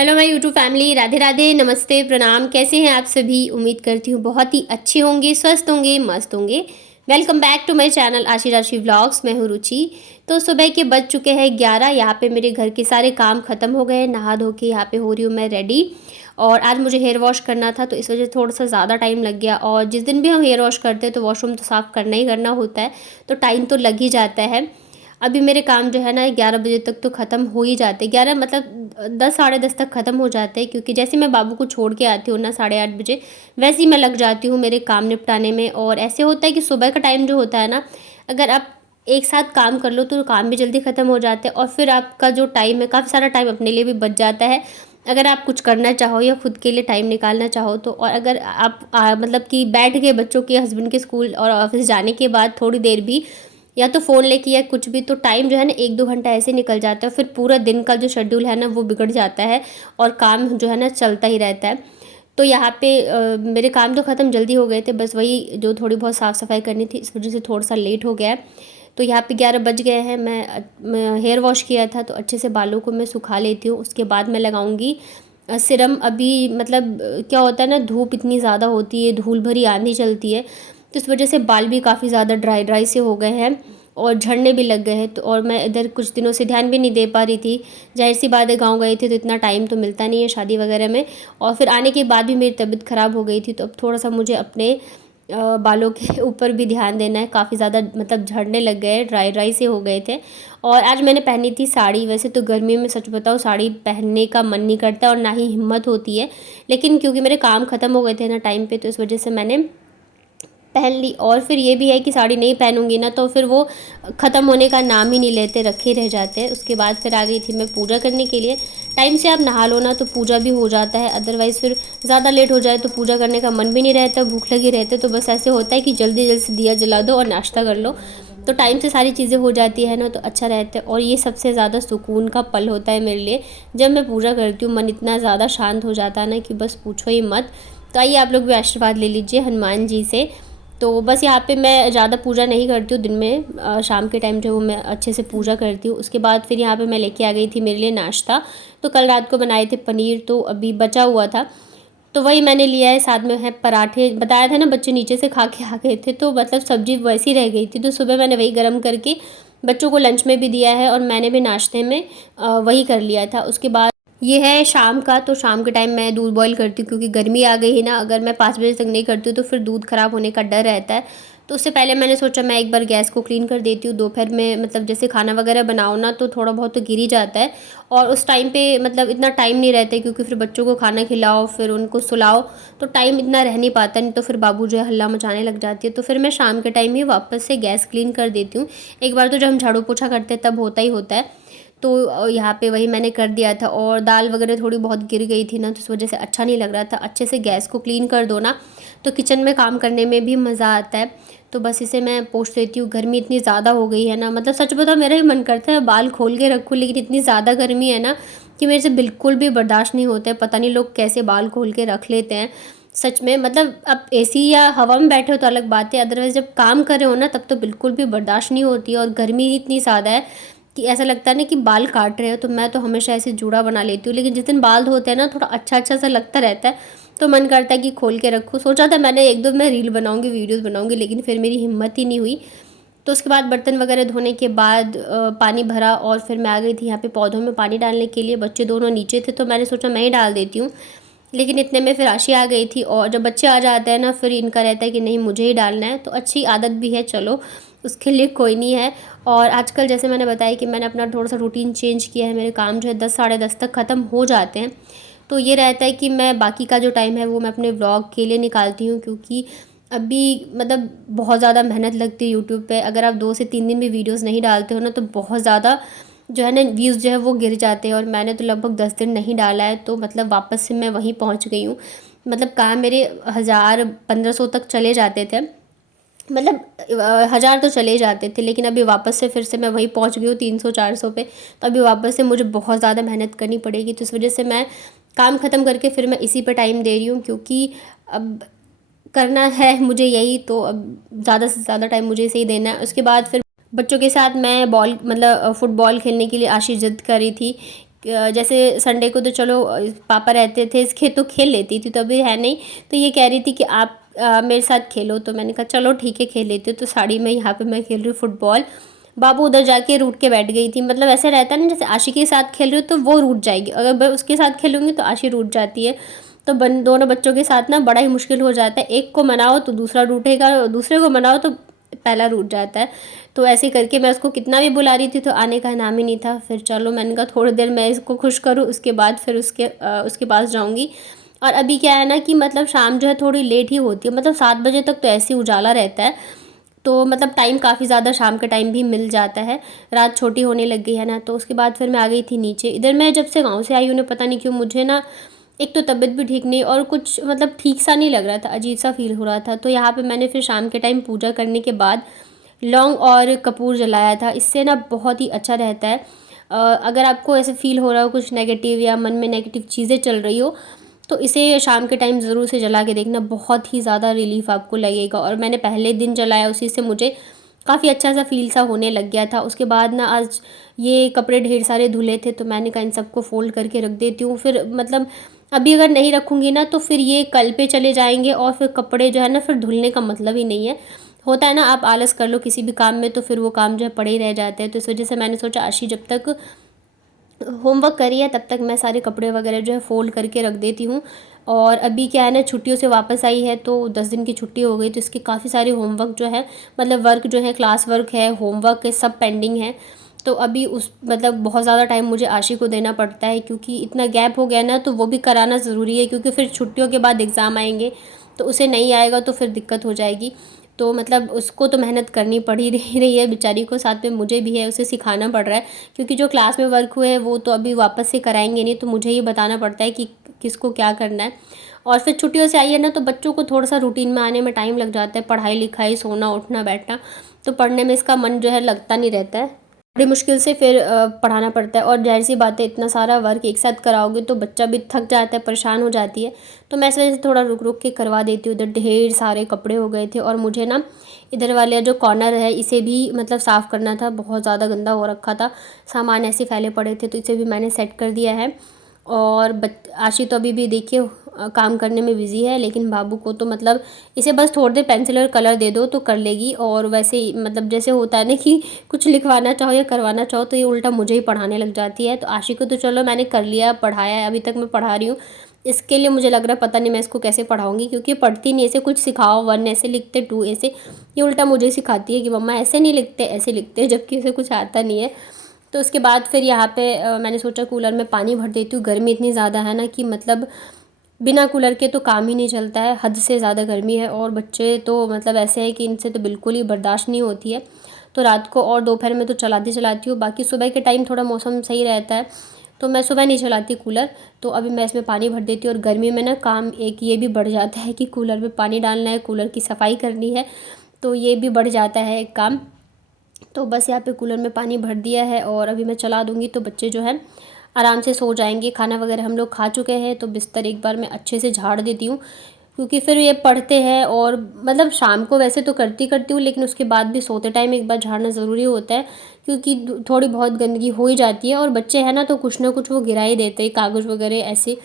Hello my YouTube family, Radhe Radhe, नमस्ते, प्रणाम। कैसे हैं आप सभी? उम्मीद करती हूँ बहुत ही अच्छे होंगे, स्वस्थ होंगे, मस्त होंगे। Welcome back to my channel Ashi Rashi vlogs. मैं हूँ रुचि। तो सुबह के बज चुके हैं 11। यहाँ पे मेरे घर के सारे काम ख़त्म हो गए। नहा धो के यहाँ पे हो रही हूँ मैं रेडी। और आज मुझे हेयर वॉश करना था, तो इस वजह से थोड़ा सा ज़्यादा टाइम लग गया। और जिस दिन भी हम हेयर वॉश करते हैं तो वॉशरूम तो साफ़ करना ही करना होता है, तो टाइम तो लग ही जाता है। अभी मेरे काम जो है ना 11 बजे तक तो ख़त्म हो ही जाते हैं। 11 मतलब 10 साढ़े 10 तक ख़त्म हो जाते हैं, क्योंकि जैसे मैं बाबू को छोड़ के आती हूँ ना 8:30 बजे, वैसे ही मैं लग जाती हूँ मेरे काम निपटाने में। और ऐसे होता है कि सुबह का टाइम जो होता है ना, अगर आप एक साथ काम कर लो तो काम भी जल्दी ख़त्म हो जाते हैं, और फिर आपका जो टाइम है काफ़ी सारा टाइम अपने लिए भी बच जाता है, अगर आप कुछ करना चाहो या खुद के लिए टाइम निकालना चाहो तो। और अगर आप मतलब कि बैठ के बच्चों के, हस्बैंड के स्कूल और ऑफिस जाने के बाद थोड़ी देर भी या तो फ़ोन लेके या कुछ भी, तो टाइम जो है ना 1-2 घंटा ऐसे निकल जाता है। फिर पूरा दिन का जो शेड्यूल है ना वो बिगड़ जाता है, और काम जो है ना चलता ही रहता है। तो यहाँ पे मेरे काम तो ख़त्म जल्दी हो गए थे, बस वही जो थोड़ी बहुत साफ़ सफाई करनी थी, इस वजह से थोड़ा सा लेट हो गया है। तो यहाँ पे 11 बज गए हैं। मैं हेयर वॉश किया था, तो अच्छे से बालों को मैं सुखा लेती हूँ। उसके बाद मैं लगाऊंगी सिरम। अभी मतलब क्या होता है ना, धूप इतनी ज़्यादा होती है, धूल भरी आंधी चलती है, तो इस वजह से बाल भी काफ़ी ज़्यादा ड्राई ड्राई से हो गए हैं और झड़ने भी लग गए हैं। तो और मैं इधर कुछ दिनों से ध्यान भी नहीं दे पा रही थी। जाहिर सी बात है, गाँव गई थी तो इतना टाइम तो मिलता नहीं है शादी वगैरह में, और फिर आने के बाद भी मेरी तबीयत ख़राब हो गई थी, तो अब थोड़ा सा मुझे अपने बालों के ऊपर भी ध्यान देना है। काफ़ी ज़्यादा मतलब झड़ने लग गए, ड्राई ड्राई से हो गए थे। और आज मैंने पहनी थी साड़ी। वैसे तो गर्मी में सच बताऊँ साड़ी पहनने का मन नहीं करता और ना ही हिम्मत होती है, लेकिन क्योंकि मेरे काम ख़त्म हो गए थे ना टाइम पे, तो इस वजह से मैंने पहन ली। और फिर ये भी है कि साड़ी नहीं पहनूंगी ना तो फिर वो ख़त्म होने का नाम ही नहीं लेते, रखे रह जाते हैं। उसके बाद फिर आ गई थी मैं पूजा करने के लिए। टाइम से आप नहा लो ना तो पूजा भी हो जाता है, अदरवाइज़ फिर ज़्यादा लेट हो जाए तो पूजा करने का मन भी नहीं रहता, भूख लगी रहती है। तो बस ऐसे होता है कि जल्दी जल्दी से दिया जला दो और नाश्ता कर लो, तो टाइम से सारी चीज़ें हो जाती है ना, तो अच्छा रहता है। और ये सबसे ज़्यादा सुकून का पल होता है मेरे लिए, जब मैं पूजा करती हूँ। मन इतना ज़्यादा शांत हो जाता है ना कि बस पूछो ही मत। तो आइए आप लोग भी आशीर्वाद ले लीजिए हनुमान जी से। तो बस यहाँ पे मैं ज़्यादा पूजा नहीं करती हूँ दिन में, शाम के टाइम जो वो मैं अच्छे से पूजा करती हूँ। उसके बाद फिर यहाँ पे मैं लेके आ गई थी मेरे लिए नाश्ता। तो कल रात को बनाए थे पनीर, तो अभी बचा हुआ था, तो वही मैंने लिया है। साथ में है पराठे, बताया था ना बच्चे नीचे से खा के आ गए थे, तो मतलब सब्जी वैसी रह गई थी, तो सुबह मैंने वही गर्म करके बच्चों को लंच में भी दिया है, और मैंने भी नाश्ते में वही कर लिया था। उसके बाद ये है शाम का। तो शाम के टाइम मैं दूध बॉईल करती हूँ, क्योंकि गर्मी आ गई है ना, अगर मैं 5 बजे तक नहीं करती हूँ तो फिर दूध ख़राब होने का डर रहता है। तो उससे पहले मैंने सोचा मैं एक बार गैस को क्लीन कर देती हूँ। दोपहर में मतलब जैसे खाना वगैरह बनाओ ना तो थोड़ा बहुत तो गिर ही जाता है, और उस टाइम पे मतलब इतना टाइम नहीं रहता है, क्योंकि फिर बच्चों को खाना खिलाओ फिर उनको सुलाओ, तो टाइम इतना रह नहीं पाता। नहीं तो फिर बाबू जो है हल्ला मचाने लग जाती है, तो फिर मैं शाम के टाइम ही वापस से गैस क्लीन कर देती हूँ। एक बार तो जब हम झाड़ू पोछा करते हैं तब होता ही होता है। तो यहाँ पे वही मैंने कर दिया था, और दाल वगैरह थोड़ी बहुत गिर गई थी ना, तो इस वजह से अच्छा नहीं लग रहा था। अच्छे से गैस को क्लीन कर दो ना तो किचन में काम करने में भी मज़ा आता है। तो बस इसे मैं पोंछ देती हूँ। गर्मी इतनी ज़्यादा हो गई है ना, मतलब सच बताओ मेरा भी मन करता है बाल खोल के रखूँ, लेकिन इतनी ज़्यादा गर्मी है ना कि मेरे से बिल्कुल भी बर्दाश्त नहीं होता है। पता नहीं लोग कैसे बाल खोल के रख लेते हैं सच में। मतलब अब एसी या हवा में बैठे हो तो अलग बात है, अदरवाइज़ जब काम कर रहे हो ना तब तो बिल्कुल भी बर्दाश्त नहीं होती है। और गर्मी इतनी ज़्यादा है कि ऐसा लगता है ना कि बाल काट रहे हो। तो मैं तो हमेशा ऐसे जूड़ा बना लेती हूँ, लेकिन जिस दिन बाल धोते हैं ना थोड़ा अच्छा अच्छा सा लगता रहता है, तो मन करता है कि खोल के रखूँ। सोचा था मैंने एक दो मैं रील बनाऊँगी, वीडियोज़ बनाऊँगी, लेकिन फिर मेरी हिम्मत ही नहीं हुई। तो उसके बाद बर्तन वगैरह धोने के बाद पानी भरा, और फिर मैं आ गई थी यहाँ पे पौधों में पानी डालने के लिए। बच्चे दोनों नीचे थे तो मैंने सोचा मैं ही डाल देती हूँ, लेकिन इतने में फिर आशी आ गई थी। और जब बच्चे आ जाते हैं ना फिर इनका रहता है कि नहीं मुझे ही डालना है, तो अच्छी आदत भी है, चलो उसके लिए कोई नहीं है। और आजकल जैसे मैंने बताया कि मैंने अपना थोड़ा सा रूटीन चेंज किया है। मेरे काम जो है 10 साढ़े 10 तक ख़त्म हो जाते हैं, तो ये रहता है कि मैं बाकी का जो टाइम है वो मैं अपने व्लॉग के लिए निकालती हूँ। क्योंकि अभी मतलब बहुत ज़्यादा मेहनत लगती है यूट्यूब पे। अगर आप 2 से 3 दिन भी वीडियोस नहीं डालते हो ना तो बहुत ज़्यादा जो है ना व्यूज़ जो है वो गिर जाते हैं। और मैंने तो लगभग 10 दिन नहीं डाला है, तो मतलब वापस से मैं वहीं पहुंच गई हूँ। मतलब काम मेरे 1000-1500 तक चले जाते थे, मतलब 1000 तो चले ही जाते थे, लेकिन अभी वापस से फिर से मैं वहीं पहुंच गई हूँ 300-400 पे। तो अभी वापस से मुझे बहुत ज़्यादा मेहनत करनी पड़ेगी, तो इस वजह से मैं काम ख़त्म करके फिर मैं इसी पे टाइम दे रही हूँ, क्योंकि अब करना है मुझे यही, तो अब ज़्यादा से ज़्यादा टाइम मुझे इसे ही देना है। उसके बाद फिर बच्चों के साथ मैं बॉल मतलब फुटबॉल खेलने के लिए आशी जिद कर रही थी जैसे संडे को तो चलो पापा रहते थे, इसके तो खेल लेती थी, तो अभी है नहीं। तो ये कह रही थी कि आप मेरे साथ खेलो, तो मैंने कहा चलो ठीक है खेल लेती हूँ। तो साड़ी में यहाँ पे मैं खेल रही हूँ फुटबॉल। बाबू उधर जाके रूठ के बैठ गई थी। मतलब ऐसे रहता है ना, जैसे आशी के साथ खेल रही हो तो वो रूठ जाएगी, अगर मैं उसके साथ खेलूँगी तो आशी रूठ जाती है। तो दोनों बच्चों के साथ ना बड़ा ही मुश्किल हो जाता है, एक को मनाओ तो दूसरा रूठेगा, दूसरे को मनाओ तो पहला रूठ जाता है। तो ऐसे करके मैं उसको कितना भी बुला रही थी तो आने का नाम ही नहीं था। फिर चलो मैंने कहा थोड़ी देर मैं इसको खुश करूँ, उसके बाद फिर उसके पास जाऊँगी। और अभी क्या है ना कि मतलब शाम जो है थोड़ी लेट ही होती है, मतलब 7 बजे तक तो ऐसे ही उजाला रहता है। तो मतलब टाइम काफ़ी ज़्यादा शाम का टाइम भी मिल जाता है। रात छोटी होने लग गई है ना, तो उसके बाद फिर मैं आ गई थी नीचे। इधर मैं जब से गाँव से आई हूँ ना, पता नहीं क्यों मुझे ना एक तो तबीयत भी ठीक नहीं और कुछ मतलब ठीक सा नहीं लग रहा था, अजीब सा फील हो रहा था। तो यहाँ पे मैंने फिर शाम के टाइम पूजा करने के बाद लौंग और कपूर जलाया था। इससे ना बहुत ही अच्छा रहता है। अगर आपको ऐसे फील हो रहा हो कुछ नेगेटिव या मन में नेगेटिव चीज़ें चल रही हो, तो इसे शाम के टाइम ज़रूर से जला के देखना, बहुत ही ज़्यादा रिलीफ़ आपको लगेगा। और मैंने पहले दिन जलाया, उसी से मुझे काफ़ी अच्छा सा फील सा होने लग गया था। उसके बाद ना आज ये कपड़े ढेर सारे धुले थे, तो मैंने कहा इन सबको फ़ोल्ड करके रख देती हूँ। फिर मतलब अभी अगर नहीं रखूँगी ना तो फिर ये कल पे चले जाएंगे और फिर कपड़े जो है ना फिर धुलने का मतलब ही नहीं है। होता है ना, आप आलस कर लो किसी भी काम में तो फिर वो काम जो है पड़े ही रह जाते हैं। तो इस वजह से मैंने सोचा आशी जब तक होमवर्क करी है तब तक मैं सारे कपड़े वगैरह जो है फ़ोल्ड करके रख देती हूँ। और अभी क्या है ना, छुट्टियों से वापस आई है तो 10 दिन की छुट्टी हो गई, तो इसके काफ़ी सारे होमवर्क जो है, मतलब वर्क जो है, क्लास वर्क है, होमवर्क है, सब पेंडिंग है। तो अभी उस मतलब बहुत ज़्यादा टाइम मुझे आशी को देना पड़ता है, क्योंकि इतना गैप हो गया ना, तो वो भी कराना ज़रूरी है, क्योंकि फिर छुट्टियों के बाद एग्ज़ाम आएंगे तो उसे नहीं आएगा तो फिर दिक्कत हो जाएगी। तो मतलब उसको तो मेहनत करनी पड़ ही रही है बेचारी को, साथ में मुझे भी है, उसे सिखाना पड़ रहा है। क्योंकि जो क्लास में वर्क हुए हैं वो तो अभी वापस से कराएंगे नहीं, तो मुझे ही बताना पड़ता है कि किसको क्या करना है। और फिर छुट्टियों से आई है ना, तो बच्चों को थोड़ा सा रूटीन में आने में टाइम लग जाता है, पढ़ाई लिखाई, सोना उठना बैठना, तो पढ़ने में इसका मन जो है लगता नहीं रहता है। बड़ी मुश्किल से फिर पढ़ाना पड़ता है। और ज़ाहिर सी बात है, इतना सारा वर्क एक साथ कराओगे तो बच्चा भी थक जाता है, परेशान हो जाती है। तो मैं इस वजह से थोड़ा रुक रुक के करवा देती हूँ। इधर ढेर सारे कपड़े हो गए थे और मुझे ना इधर वाले जो कॉर्नर है इसे भी मतलब साफ़ करना था, बहुत ज़्यादा गंदा हो रखा था, सामान ऐसे फैले पड़े थे, तो इसे भी मैंने सेट कर दिया है। और आशी तो अभी भी देखिए काम करने में बिज़ी है, लेकिन बाबू को तो मतलब इसे बस थोड़ी देर पेंसिल और कलर दे दो तो कर लेगी। और वैसे ही मतलब जैसे होता है ना कि कुछ लिखवाना चाहो या करवाना चाहो तो ये उल्टा मुझे ही पढ़ाने लग जाती है। तो आशी को तो चलो मैंने कर लिया, पढ़ाया है, अभी तक मैं पढ़ा रही हूँ। इसके लिए मुझे लग रहा है पता नहीं मैं इसको कैसे पढ़ाऊँगी, क्योंकि ये पढ़ती नहीं, ऐसे कुछ सिखाओ 1 ऐसे लिखते, 2 ऐसे, ये उल्टा मुझे सिखाती है कि मम्मा ऐसे नहीं लिखते, ऐसे लिखते, जबकि उसे कुछ आता नहीं है। तो उसके बाद फिर यहाँ पे मैंने सोचा कूलर में पानी भर देती हूँ। गर्मी इतनी ज़्यादा है ना कि मतलब बिना कूलर के तो काम ही नहीं चलता है, हद से ज़्यादा गर्मी है। और बच्चे तो मतलब ऐसे हैं कि इनसे तो बिल्कुल ही बर्दाश्त नहीं होती है। तो रात को और दोपहर में तो चलाती चलाती हूँ, बाकी सुबह के टाइम थोड़ा मौसम सही रहता है तो मैं सुबह नहीं चलाती कूलर। तो अभी मैं इसमें पानी भर देती हूँ। और गर्मी में ना काम एक ये भी बढ़ जाता है कि कूलर में पानी डालना है, कूलर की सफाई करनी है, तो ये भी बढ़ जाता है एक काम। तो बस यहाँ पे कूलर में पानी भर दिया है और अभी मैं चला दूँगी तो बच्चे जो हैं आराम से सो जाएंगे। खाना वगैरह हम लोग खा चुके हैं, तो बिस्तर एक बार मैं अच्छे से झाड़ देती हूँ, क्योंकि फिर ये पढ़ते हैं। और मतलब शाम को वैसे तो करती करती हूँ, लेकिन उसके बाद भी सोते टाइम एक बार झाड़ना ज़रूरी होता है, क्योंकि थोड़ी बहुत गंदगी हो ही जाती है। और बच्चे हैं ना तो कुछ ना कुछ वो गिरा ही देते हैं, कागज़ वगैरह ऐसी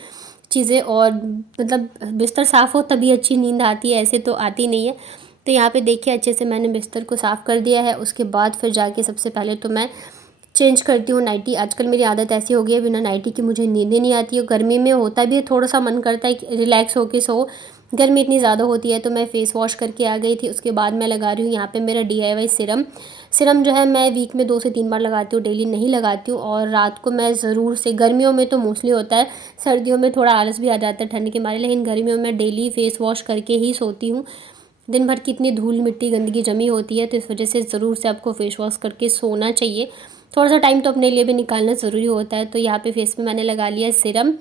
चीज़ें। और मतलब बिस्तर साफ़ हो तभी अच्छी नींद आती है, ऐसे तो आती नहीं है। तो यहाँ पे देखिए अच्छे से मैंने बिस्तर को साफ़ कर दिया है। उसके बाद फिर जाके सबसे पहले तो मैं चेंज करती हूँ नाइटी। आजकल मेरी आदत ऐसी हो गई है, बिना नाइटी की मुझे नींद ही नहीं आती है। गर्मी में होता भी है, थोड़ा सा मन करता है कि रिलैक्स होके सो, गर्मी इतनी ज़्यादा होती है। तो मैं फ़ेस वॉश करके आ गई थी। उसके बाद मैं लगा रही हूँ यहाँ पे मेरा DIY सिरम। सिरम जो है मैं वीक में 2 से 3 बार लगाती हूँ, डेली नहीं लगाती हूँ। और रात को मैं ज़रूर से, गर्मियों में तो मोस्टली होता है, सर्दियों में थोड़ा आलस भी आ जाता है ठंड के मारे, लेकिन गर्मियों में डेली फ़ेस वॉश करके ही सोती हूँ। दिन भर की इतनी धूल मिट्टी गंदगी जमी होती है, तो इस वजह से ज़रूर से आपको फेस वॉश करके सोना चाहिए। थोड़ा सा टाइम तो अपने लिए भी निकालना ज़रूरी होता है। तो यहाँ पे फेस में मैंने लगा लिया है सिरम।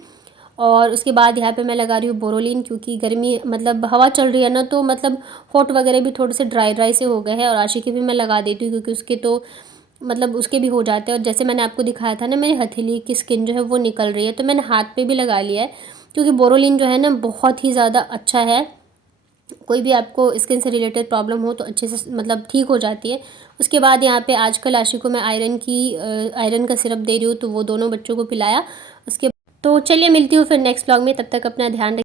और उसके बाद यहाँ पे मैं लगा रही हूँ बोरोलिन, क्योंकि गर्मी मतलब हवा चल रही है ना, तो मतलब होठ वगैरह भी थोड़े से ड्राई ड्राई से हो गए हैं। और आशी के भी मैं लगा देती हूँ, क्योंकि उसके तो मतलब उसके भी हो जाते हैं। और जैसे मैंने आपको दिखाया था ना, मेरी हथेली की स्किन जो है वो निकल रही है, तो मैंने हाथ पे भी लगा लिया है, क्योंकि बोरोलिन जो है ना बहुत ही ज़्यादा अच्छा है कोई भी आपको स्किन से रिलेटेड प्रॉब्लम हो तो अच्छे से मतलब ठीक हो जाती है। उसके बाद यहाँ पे आजकल आशी को मैं आयरन का सिरप दे रही हूँ, तो वो दोनों बच्चों को पिलाया। उसके तो चलिए मिलती हूँ फिर नेक्स्ट व्लॉग में, तब तक अपना ध्यान रखिए।